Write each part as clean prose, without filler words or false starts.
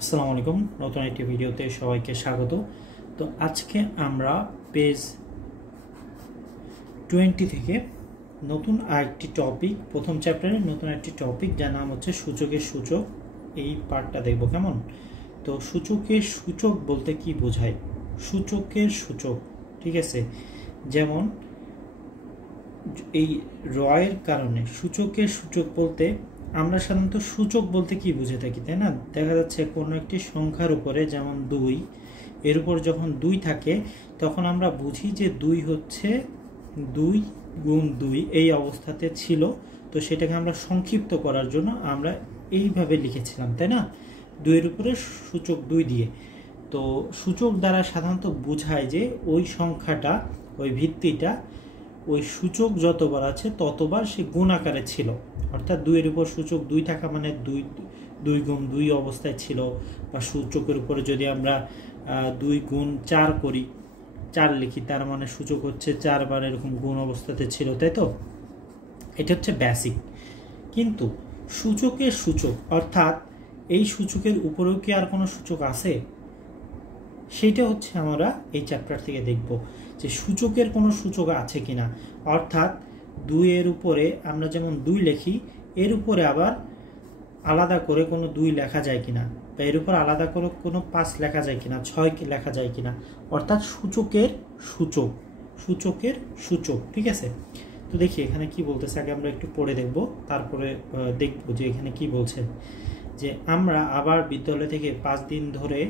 আসসালামু আলাইকুম, নতুন একটি ভিডিওতে সবাইকে স্বাগত। তো আজকে আমরা পেজ 20 থেকে নতুন আরেকটি টপিক, প্রথম চ্যাপ্টারের নতুন একটি টপিক যার নাম হচ্ছে সূচকের সূচক, এই পার্টটা দেখব। কেমন? তো সূচকের সূচক বলতে কি বোঝায়? সূচকের সূচক, ঠিক আছে, যেমন এই রয়ের কারণে সূচকের সূচক বলতে আমরা সাধারণত সূচক বলতে কি বুঝে থাকি, তাই না? দেখা যাচ্ছে কোনো একটি সংখ্যার উপরে, যেমন 2, এর উপর যখন 2 থাকে তখন আমরা বুঝি যে 2 হচ্ছে 2 গুণ 2 এই অবস্থাতে ছিল। তো সেটাকে আমরা সংক্ষিপ্ত করার জন্য আমরা এইভাবে লিখেছিলাম, তাই না? 2 এর উপরে সূচক 2 দিয়ে। তো সূচক দ্বারা সাধারণত বোঝায় যে ওই সংখ্যাটা, ওই ভিত্তিটা, ওই সূচক যতবার আছে ততবার সে গুণ আকারে ছিল। অর্থাৎ 2 এর উপর সূচক 2 থাকা মানে 2 গুণ 2 অবস্থায় ছিল। বা সূচকের উপরে যদি আমরা 2 গুণ 4 করি, 4 লিখি, তার মানে সূচক হচ্ছে 4 বার এরকম গুণ অবস্থাতে ছিল, তাই তো? এটা হচ্ছে বেসিক। কিন্তু সূচকের সূচক, অর্থাৎ এই সূচকের উপরেও কি আর কোনো সূচক আছে, সেইটা হচ্ছে আমরা এই চ্যাপ্টার থেকে দেখব যে সূচকের কোনো সূচক আছে কিনা। অর্থাৎ 2 এর উপরে আমরা যেমন 2 লিখি, এর উপরে আবার আলাদা করে কোনো 2 লেখা যায় কিনা, বা এর উপর আলাদা করে কোনো 5 লেখা যায় কিনা, 6 লেখা যায় কিনা। অর্থাৎ সূচকের সূচক, সূচকের সূচক, ঠিক আছে? তো দেখি এখানে কি বলতেছে, আগে আমরা একটু পড়ে দেখব, তারপরে দেখব যে এখানে কি বলছে। যে আমরা আবার বিদ্যালয় থেকে 5 দিন ধরে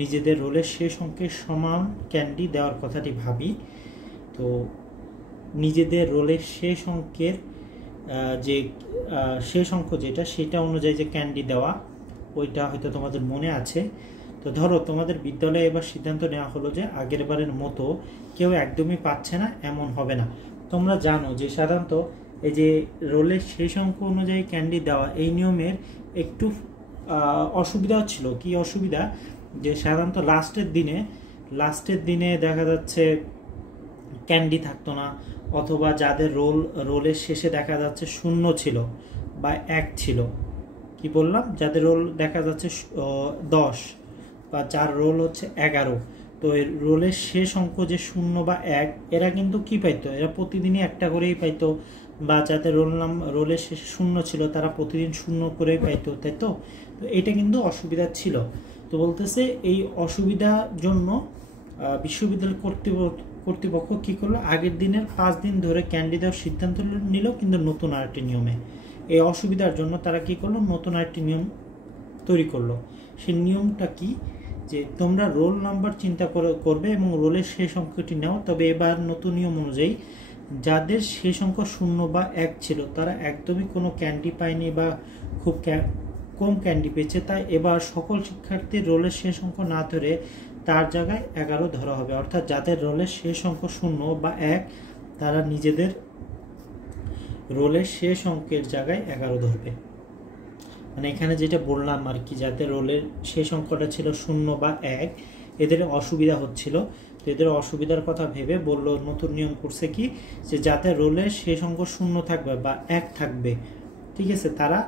নিজেদের রোলের শেষ অঙ্কের সমান ক্যান্ডি দেওয়ার কথাটি ভাবি। তো নিজেদের রোলের শেষ অঙ্কের যে শেষ অঙ্ক যেটা, সেটা অনুযায়ী যে ক্যান্ডি দেওয়া, ওইটা হয়তো তোমাদের মনে আছে। তো ধরো তোমাদের বিদ্যালয়ে এবার সিদ্ধান্ত নেওয়া হলো যে আগের বারের মতো কেউ একদমই পাচ্ছে না, এমন হবে না। তোমরা জানো যে সাধারণত এই যে রোলের শেষ অঙ্ক অনুযায়ী ক্যান্ডি দেওয়া, এই নিয়মের একটু অসুবিধাও ছিল। কি অসুবিধা? যে সাধারণত লাস্টের দিনে দেখা যাচ্ছে ক্যান্ডি থাকতো না, অথবা যাদের রোলের শেষে দেখা যাচ্ছে 0 ছিল বা 1 ছিল, কি বললাম, যাদের রোল দেখা যাচ্ছে 10 বা যার রোল হচ্ছে 11, তো এর রোলের শেষ অঙ্ক যে 0 বা 1, এরা কিন্তু কি পাইতো? এরা প্রতিদিনই একটা করেই পাইতো। বা যাদের রোলের শেষে 0 ছিল তারা প্রতিদিন 0 করেই পাইতো, তাই তো? তো এটা কিন্তু অসুবিধা ছিল। তো বলতেছে এই অসুবিধার জন্য বিশ্ববিদ্যালয় কর্তৃপক্ষ কি করলো, আগের দিনের 5 দিন ধরে ক্যান্ডি দেওয়ার সিদ্ধান্ত নিল, কিন্তু নতুন আরেকটি নিয়মে। এই অসুবিধার জন্য তারা কি করলো, নতুন আরেকটি নিয়ম তৈরি করলো। সেই নিয়মটা কি? যে তোমরা রোল নাম্বার চিন্তা করবে এবং রোলের শেষ অঙ্কটি নাও। তবে এবার নতুন নিয়ম অনুযায়ী যাদের শেষ অঙ্ক 0 বা 1 ছিল তারা একদমই কোনো ক্যান্ডি পায়নি বা খুব কম ক্যান্ডি পেয়েছে। তাই এবার সকল শিক্ষার্থীর রোলের শেষ অঙ্ক না ধরে তার জায়গায় 11 ধরা হবে। অর্থাৎ যাদের রোলের শেষ অঙ্ক 0 বা 1, তারা নিজেদের রোলের শেষ অঙ্কের জায়গায় 11 ধরবে। মানে এখানে যেটা বললাম আর কি, যাদের রোলের শেষ অঙ্কটা ছিল 0 বা 1, এদের অসুবিধা হচ্ছিল। তো এদের অসুবিধার কথা ভেবে বললো, নতুন নিয়ম করছে কি, যে যাদের রোলের শেষ অঙ্ক 0 থাকবে বা 1 থাকবে, ঠিক আছে, তারা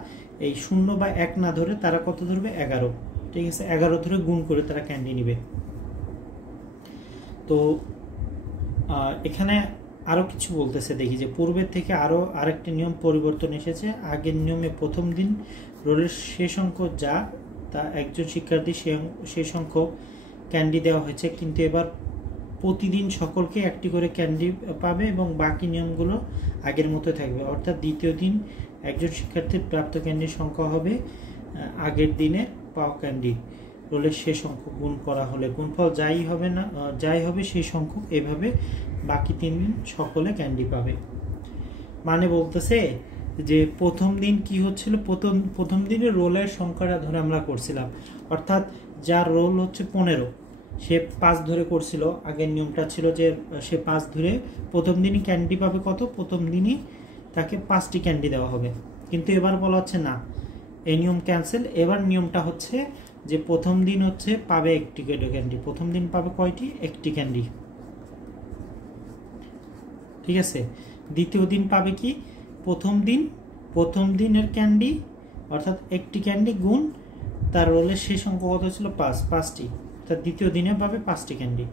এই 0 বা 1 না ধরে তারা কত ধরবে? 11, ঠিক আছে? 11 ধরে গুণ করে তারা ক্যান্ডি নিবে। তো এখানে আরো কিছু বলতেছে, দেখি যে পূর্বের থেকে আরেকটি নিয়ম পরিবর্তন এসেছে। আগের নিয়মে প্রথম দিন রোলের শেষ অঙ্ক যা তা একজন শিক্ষার্থী সেই সংখ্যক ক্যান্ডি দেওয়া হয়েছে, কিন্তু এবার প্রতিদিন সকলকে একটি করে ক্যান্ডি পাবে এবং বাকি নিয়মগুলো আগের মতো থাকবে। অর্থাৎ দ্বিতীয় দিন একজন শিক্ষার্থীর প্রাপ্ত ক্যান্ডির সংখ্যা হবে আগের দিনে পাওয়া ক্যান্ডি রোলের শেষ অঙ্ক গুণ করা হলে, গুণফল যাই হবে সেই সংখ্যক, এভাবে বাকি 3 দিন সকলে ক্যান্ডি পাবে। মানে বলতেছে যে প্রথম দিন কি হচ্ছিল, প্রথম দিনে রোলের সংখ্যাটা ধরে আমরা করছিলাম। অর্থাৎ যার রোল হচ্ছে 15, সে 5 ধরে করছিল। আগের নিয়মটা ছিল যে সে 5 ধরে প্রথম দিনই ক্যান্ডি পাবে। কত? প্রথম দিনই তাকে 5টি ক্যান্ডি দেওয়া হবে। কিন্তু এবার বলা হচ্ছে না, এই নিয়ম ক্যান্সেল। এবার নিয়মটা হচ্ছে যে প্রথম দিন হচ্ছে পাবে 1টি ক্যান্ডি। প্রথম দিন পাবে কয়টি? 1টি ক্যান্ডি, ঠিক আছে? দ্বিতীয় দিন পাবে কি, প্রথম দিনের ক্যান্ডি, অর্থাৎ 1টি ক্যান্ডি গুণ তার রোলের শেষ অঙ্ক কত ছিল 5টি, তার দ্বিতীয় দিনে পাবে 5টি ক্যান্ডি।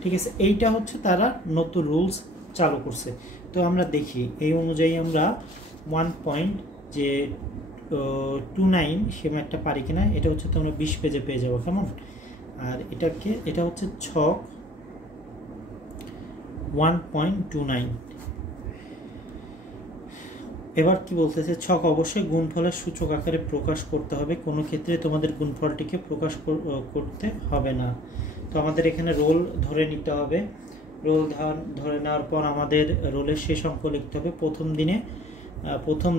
ঠিক আছে, এইটা হচ্ছে তারা নতুন রুলস চালু করছে। তো আমরা দেখি এই অনুযায়ী আমরা 1.29 সে ম্যাথটা পারি কিনা। এটা হচ্ছে তোমরা 20 পেজে পেয়ে যাবো, কেমন। আর এটা হচ্ছে ছক 1.29। এবার কি বলতেছে, ছক অবশ্যই গুণফলের সূচক আকারে প্রকাশ করতে হবে, কোনো ক্ষেত্রে তোমাদের গুণফলটিকে প্রকাশ করতে হবে না। তো আমাদের এখানে রোল ধরে নিতে হবে। রোল ধরে নেওয়ার পর আমাদের রোলের শেষ অঙ্ক লিখতে হবে। প্রথম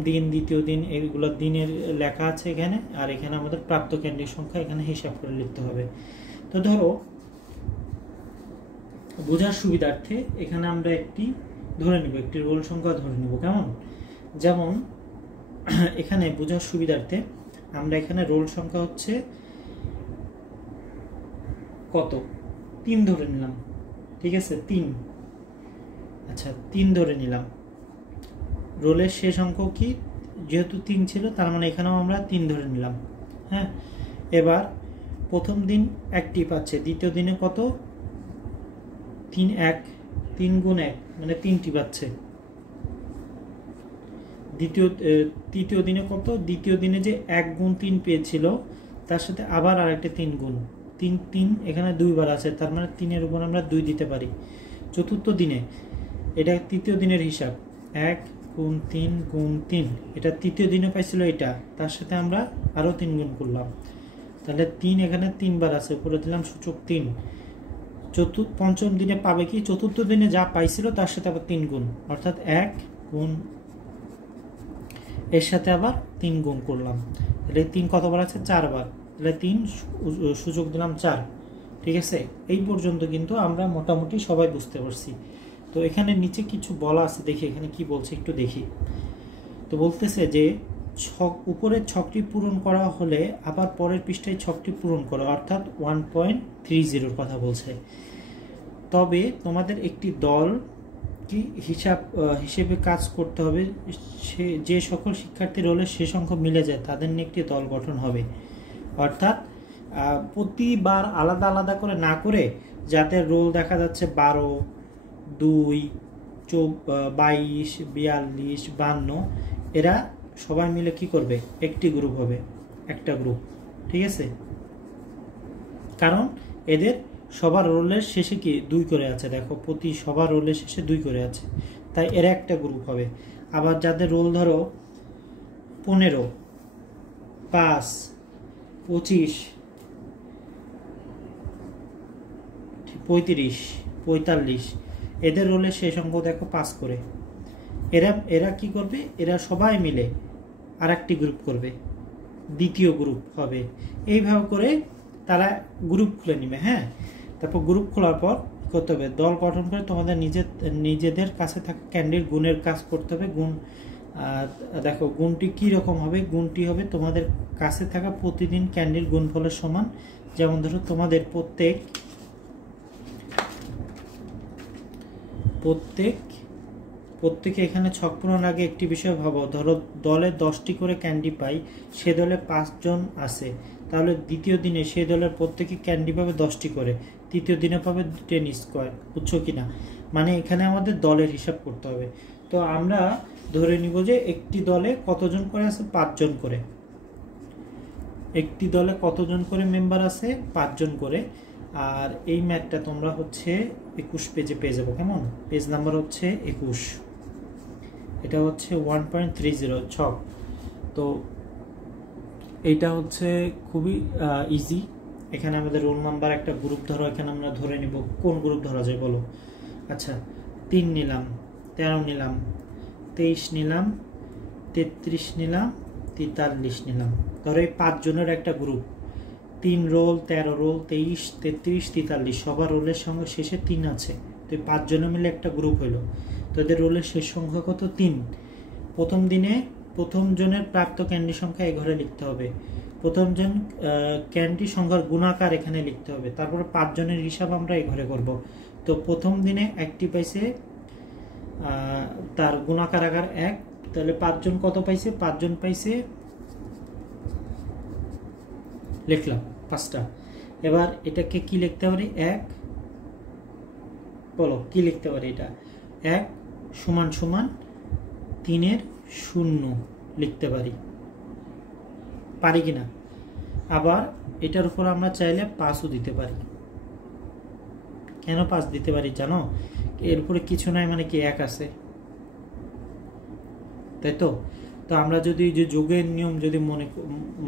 দিন, দ্বিতীয় দিন, এগুলো দিনের লেখা আছে এখানে। আর এখানে আমাদের প্রাপ্ত ক্যান্ডির সংখ্যা এখানে হিসাব করে লিখতে হবে। তো ধরো বোঝার সুবিধার্থে এখানে আমরা একটি রোল সংখ্যা ধরে নিব, কেমন। যেমন এখানে বোঝার সুবিধার্থে আমরা এখানে রোল সংখ্যা হচ্ছে কত, 3 ধরে নিলাম। ঠিক আছে, 3। আচ্ছা, 3 ধরে নিলাম। রোলের শেষ অঙ্ক কি, যেহেতু 3 ছিল, তার মানে এখানেও আমরা 3 ধরে নিলাম। হ্যাঁ, এবার প্রথম দিন 1টি পাচ্ছে, দ্বিতীয় দিনে কত, 3 গুণ 1 মানে 3টি পাচ্ছে। তৃতীয় দিনে কত, দ্বিতীয় দিনে যে 1 গুণ 3 পেয়েছিল, তার সাথে আবার আরেকটা 3 গুণ, 3 এখানে 2 বার আছে, তার মানে 3-এর উপর আমরা 2 দিতে পারি। চতুর্থ দিনে, এটা তৃতীয় দিনের হিসাব, 1 গুণ 3 গুণ 3, এটা তৃতীয় দিনে পাইছিল এটা, তার সাথে আমরা আরও 3 গুণ করলাম, তাহলে 3 এখানে 3 বার আছে, উপরে দিলাম সূচক 3। পঞ্চম দিনে পাবে কি, চতুর্থ দিনে যা পাইছিল তার সাথে আবার 3 গুণ, অর্থাৎ 1 গুণ এর সাথে আবার 3 গুণ করলাম, তাহলে 3 কতবার আছে, 4 বার, তাহলে 3 সূচক দিলাম 4। ঠিক আছে, এই পর্যন্ত কিন্তু আমরা মোটামুটি সবাই বুঝতে পারছি। তো এখানে নিচে কিছু বলা আছে, দেখি এখানে কি বলছে একটু দেখি। তো বলতেছে যে উপরের ছকটি পূরণ করা হলে আবার পরের পৃষ্ঠায় ছকটি পূরণ করো, অর্থাৎ 1.30 কথা বলছে। তবে তোমাদের একটি দল কি হিসেবে কাজ করতে হবে, যে সকল শিক্ষার্থীর রোলের শেষ অঙ্ক মিলে যায় তাদের নিয়ে একটি দল গঠন হবে। অর্থাৎ প্রতিবার আলাদা আলাদা করে না করে, যাতে রোল দেখা যাচ্ছে 12, 2, 22, 42, 52, এরা সবাই মিলে কি করবে, একটি গ্রুপ হবে, একটা গ্রুপ। ঠিক আছে, কারণ এদের সবার রোলের শেষে কি 2 করে আছে, দেখো প্রতি সবার রোলের শেষে 2 করে আছে, তাই এরা একটা গ্রুপ হবে। আবার যাদের রোল ধরো 15, 5, 25, 35, 45, এদের রোলের শেষ অঙ্ক দেখো 5 করে। এরা কি করবে, এরা সবাই মিলে আর একটি গ্রুপ করবে, দ্বিতীয় গ্রুপ হবে। এইভাবে করে তারা গ্রুপ খুলে নিবে। হ্যাঁ, তারপর গ্রুপ খোলার পর করতে হবে, দল গঠন করে তোমাদের নিজেদের কাছে থাকা ক্যান্ডির গুণের কাজ করতে হবে। গুণ দেখো গুণটি কি রকম হবে, গুণটি হবে তোমাদের কাছে থাকা প্রতিদিন ক্যান্ডির গুণফলের সমান। যেমন ধরো তোমাদের প্রত্যেকে এখানে ছক পূরণ আগে একটি বিষয় ভাবো, ধরো দলে 10টি করে ক্যান্ডি পাই, সে দলে 5 জন আছে, তাহলে দ্বিতীয় দিনে সেই দলের প্রত্যেকে ক্যান্ডি পাবে 10টি করে, তৃতীয় দিনে পাবে 10 স্কোয়ার। বুঝছো কিনা, মানে এখানে আমাদের দলের হিসাব করতে হবে। তো আমরা ধরে নিব যে একটি দলে কতজন করে আছে, 5 জন করে। একটি দলে কতজন করে মেম্বার আছে, 5 জন করে। আর এই ম্যাথটা তোমরা হচ্ছে 21 পেজে পেয়ে যাবো, কেমন। পেজ নাম্বার হচ্ছে 21, এটা হচ্ছে 1.30 ছক। তো এইটা হচ্ছে খুবই ইজি। এখানে আমাদের রোল নাম্বার একটা গ্রুপ ধরো, এখানে আমরা ধরে নিব কোন গ্রুপ ধরা যায় বলো। আচ্ছা, 3 নিলাম, 13 নিলাম, 23 নিলাম, 33 নিলাম, 43 নিলাম। ধরো এই 5 জনের একটা গ্রুপ, 3 রোল, 13 রোল, 23, 33, 43, সবার রোলের সঙ্গে শেষে 3 আছে। তো 5 জন মিলে একটা গ্রুপ হলো। তো এদের রোলের শেষ সংখ্যা কত, 3। প্রথম দিনে প্রথম জনের প্রাপ্ত ক্যান্ডি সংখ্যা এই ঘরে লিখতে হবে। প্রথম জন ক্যান্ডি সংখ্যার গুণাকার এখানে লিখতে হবে। তারপরে 5 জনের হিসাব আমরা এই ঘরে করব। তো প্রথম দিনে 1টি পাইছে, তার গুণাকার আকার 1, তাহলে 5 জন কত পাইছে, 5 জন পাইছে লিখলাম 5টা। এবার এটাকে কি লিখতে পারি? 1 বলো কি লিখতে পারি? এটা 1 সমান সমান 3-এর 0 লিখতে পারি কিনা? আবার এটার উপর আমরা চাইলে 5ও দিতে পারি। কেন 5 দিতে পারি জানো? এর উপরে কিছু নাই মানে কি 1 আছে, তাই তো? তো আমরা যদি যে যোগের নিয়ম যদি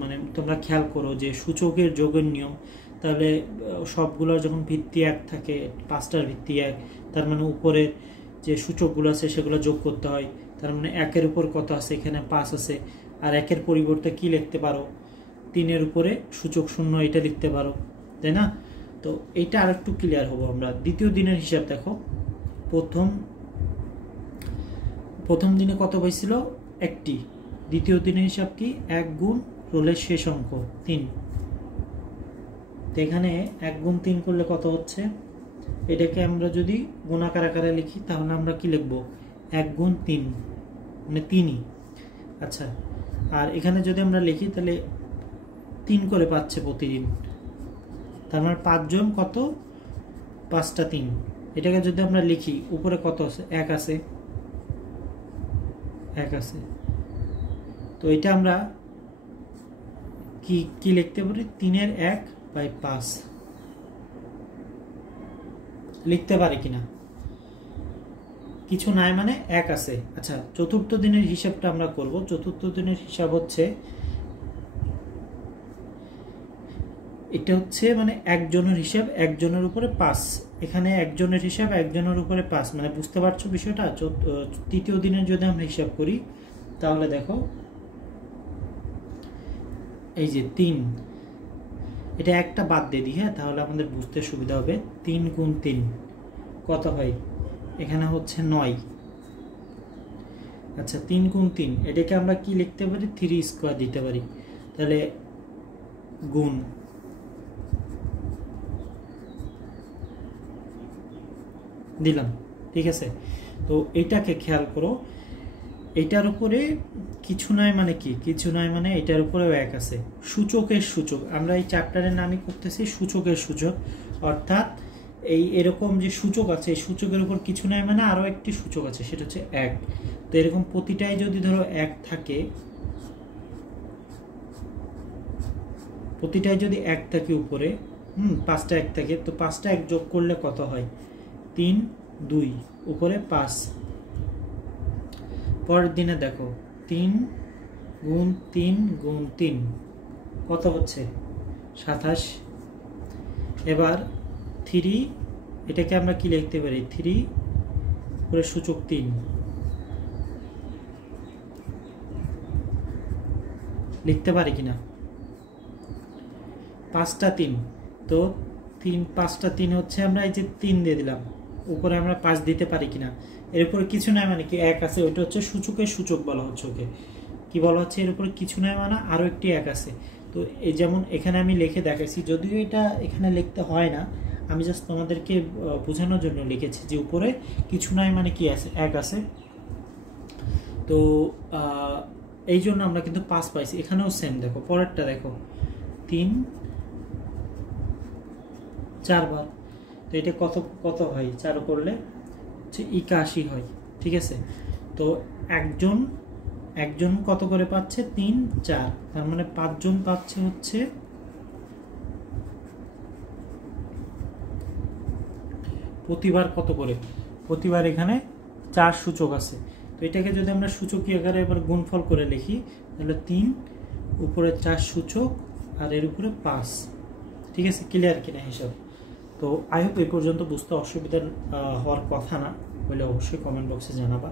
মানে তোমরা খেয়াল করো যে সূচকের যোগের নিয়ম, তাহলে সবগুলোর যখন ভিত্তি 1 থাকে, 5টার ভিত্তি 1, তার মানে উপরে যে সূচকগুলো আছে সেগুলো যোগ করতে হয়। তার মানে 1-এর উপর কত আছে? এখানে 5 আছে। আর 1-এর পরিবর্তে কি লিখতে পারো? 3-এর উপরে সূচক 0 এটা লিখতে পারো, তাই না? তো এইটা আর একটু ক্লিয়ার হবো আমরা। দ্বিতীয় দিনের হিসাব দেখো। প্রথম দিনে কত পাইছিল? 1টি। দ্বিতীয় দিনের হিসাব কি? 1 গুণ রোলের শেষ অঙ্ক 3। তো এখানে 1 গুণ 3 করলে কত হচ্ছে? এটাকে আমরা যদি গুণাকার আকারে লিখি তাহলে আমরা কি লিখবো? 1 গুণ 3 মানে 3ই। আচ্ছা, আর এখানে যদি আমরা লিখি তাহলে 3 করে পাচ্ছে প্রতিদিন, তার মানে 5 জন কত? 5টা 3। এটাকে যদি আমরা লিখি উপরে কত আছে? 1 আছে, 1 আছে। তো এটা আমরা কি লিখতে পারি? 3-এর 1/5 লিখতে পারি কিনা? কিছু নাই মানে 1 আছে। আচ্ছা, চতুর্থ দিনের হিসাবটা আমরা করব। চতুর্থ দিনের হিসাব হচ্ছে এটা হচ্ছে মানে একজনের হিসাব, একজনের উপরে 5। এখানে একজনের হিসাব একজনের উপরে 5, মানে বুঝতে পারছো বিষয়টা? তৃতীয় দিনের যদি আমরা হিসাব করি তাহলে দেখো এই যে 3, এটা একটা বাদ দিয়ে দিই, হ্যাঁ, তাহলে আমাদের বুঝতে সুবিধা হবে। 3 গুণ 3 কত হয়? এখানে হচ্ছে 9। আচ্ছা, 3 গুণ 3 এটাকে আমরা কি লিখতে পারি? 3 স্কোয়ার দিতে পারি। তাহলে গুণ দিলাম, ঠিক আছে? তো এইটাকে খেয়াল করো, এইটার উপরে কিছু নাই মানে কি? কিছু নাই মানে এটার উপরেও 1 আছে। সূচকের সূচক, আমরা এই চ্যাপ্টারের নামই করতেছি সূচকের সূচক, অর্থাৎ এরকম যে সূচক আছে এই সূচকের উপর কিছু নাই মানে আরো একটি সূচক আছে, সেটা হচ্ছে 1। তো এরকম প্রতিটাই যদি ধরো 1 থাকে, প্রতিটাই যদি 1 থাকে উপরে, 5টা 1 থাকে, তো 5টা 1 যোগ করলে কত হয়? 3 2 উপরে 5। পরের দিনে দেখো 3 গুণ 3 গুণ 3 কত হচ্ছে? 27। এবার 3, এটাকে আমরা কি লিখতে পারি? 3 উপরে সূচক 3 লিখতে পারি কিনা? 5টা 3, তো 5টা 3 হচ্ছে, আমরা এই যে 3 দিয়ে দিলাম, উপরে আমরা 5 দিতে পারি কিনা? এর উপরে কিছু নাই মানে কি 1 আছে, ওইটা হচ্ছে সূচকের সূচক বলা হচ্ছে। ওকে, কি বলা হচ্ছে? এর উপরে কিছু নাই মানে আরো একটি 1 আছে। তো এই যেমন এখানে আমি লিখে দেখাইছি, যদিও এটা এখানে লিখতে হয় না, আমি জাস্ট তোমাদেরকে বোঝানোর জন্য লিখেছি যে উপরে কিছু নাই মানে কি আছে? 1 আছে। তো এই জন্য আমরা কিন্তু 5 পাইছি। এখানেও সেম, দেখো পরেরটা দেখো 3 4 বার। তো এটা কত হয়? 4 করলে হচ্ছে 81 হয়, ঠিক আছে? তো একজন কত করে পাচ্ছে? 3 4, তার মানে 5 জন পাচ্ছে হচ্ছে প্রতিবার কত করে? প্রতিবার এখানে 4 সূচক আছে। তো এটাকে যদি আমরা সূচকীয় আকারে এবার গুণফল করে লিখি তাহলে 3 উপরে 4 সূচক আর এর উপরে 5, ঠিক আছে? ক্লিয়ার কিনা হিসাব? তো আই হোপ এই পর্যন্ত বুঝতে অসুবিধা হওয়ার কথা না, হলে অবশ্যই কমেন্ট বক্সে জানাবা।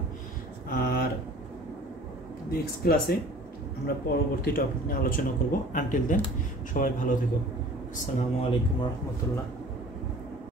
আর নেক্সট ক্লাসে আমরা পরবর্তী টপিক নিয়ে আলোচনা করব। আনটিল দেন সবাই ভালো থেকো। আসসালামু আলাইকুম রহমতুল্লাহ।